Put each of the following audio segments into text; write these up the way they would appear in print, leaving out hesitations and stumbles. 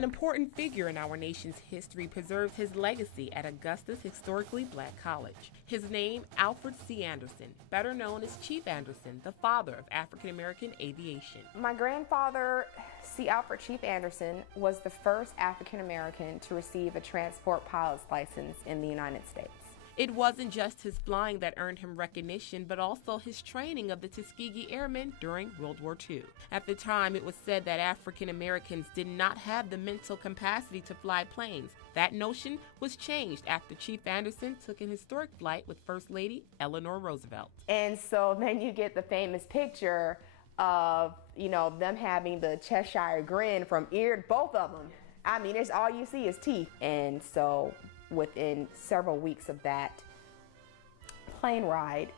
An important figure in our nation's history preserves his legacy at Augusta's historically black college. His name, Alfred C. Anderson, better known as Chief Anderson, the father of African American aviation. My grandfather, C. Alfred Chief Anderson, was the first African American to receive a transport pilot's license in the United States. It wasn't just his flying that earned him recognition, but also his training of the Tuskegee Airmen during World War II. At the time, it was said that African Americans did not have the mental capacity to fly planes. That notion was changed after Chief Anderson took an historic flight with First Lady Eleanor Roosevelt. And so then you get the famous picture of, them having the Cheshire grin from ear, both of them. I mean, it's all you see is teeth. And so within several weeks of that plane ride,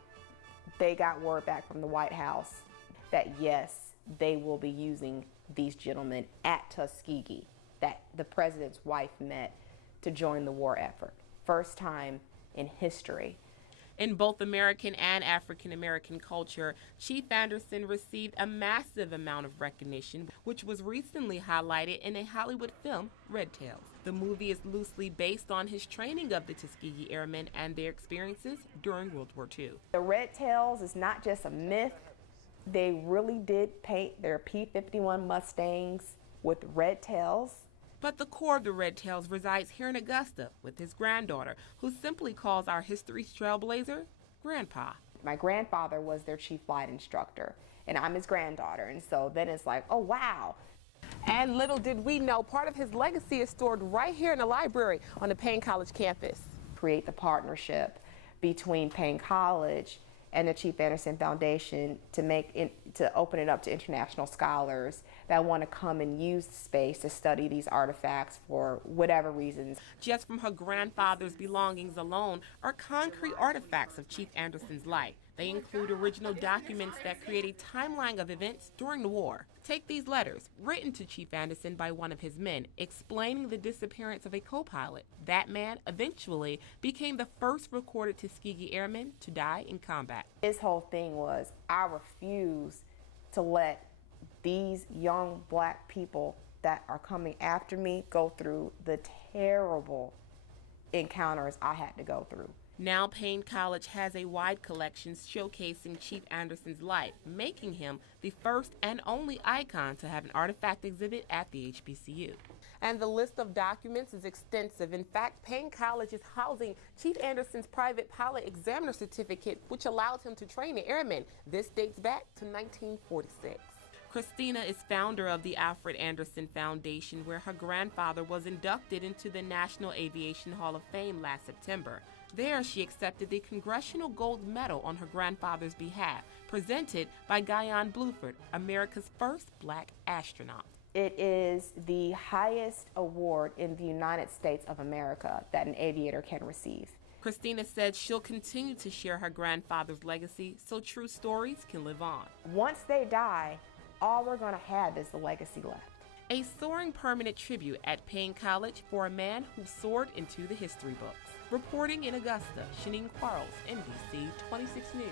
they got word back from the White House that yes, they will be using these gentlemen at Tuskegee, that the president's wife met to join the war effort. First time in history. In both American and African American culture, Chief Anderson received a massive amount of recognition, which was recently highlighted in a Hollywood film, Red Tails. The movie is loosely based on his training of the Tuskegee Airmen and their experiences during World War II. The Red Tails is not just a myth. They really did paint their P-51 Mustangs with red tails. But the core of the Red Tails resides here in Augusta with his granddaughter, who simply calls our history's trailblazer Grandpa. My grandfather was their chief flight instructor, and I'm his granddaughter, and so then it's like, oh wow. And little did we know, part of his legacy is stored right here in the library on the Payne College campus. Create the partnership between Payne College and the Chief Anderson Foundation to open it up to international scholars that want to come and use the space to study these artifacts for whatever reasons. Just from her grandfather's belongings alone are concrete artifacts of Chief Anderson's life. They include original documents that create a timeline of events during the war. Take these letters, written to Chief Anderson by one of his men, explaining the disappearance of a co-pilot. That man eventually became the first recorded Tuskegee Airman to die in combat. His whole thing was, I refuse to let these young black people that are coming after me go through the terrible encounters I had to go through. Now Payne College has a wide collection showcasing Chief Anderson's life, making him the first and only icon to have an artifact exhibit at the HBCU. And the list of documents is extensive. In fact, Payne College is housing Chief Anderson's private pilot examiner certificate, which allowed him to train the airmen. This dates back to 1946. Christina is founder of the Alfred Anderson Foundation, where her grandfather was inducted into the National Aviation Hall of Fame last September. There, she accepted the Congressional Gold Medal on her grandfather's behalf, presented by Guyon Bluford, America's first black astronaut. It is the highest award in the United States of America that an aviator can receive. Christina said she'll continue to share her grandfather's legacy so true stories can live on. Once they die, all we're going to have is the legacy left. A soaring permanent tribute at Payne College for a man who soared into the history books. Reporting in Augusta, Shanine Quarles, NBC 26 News.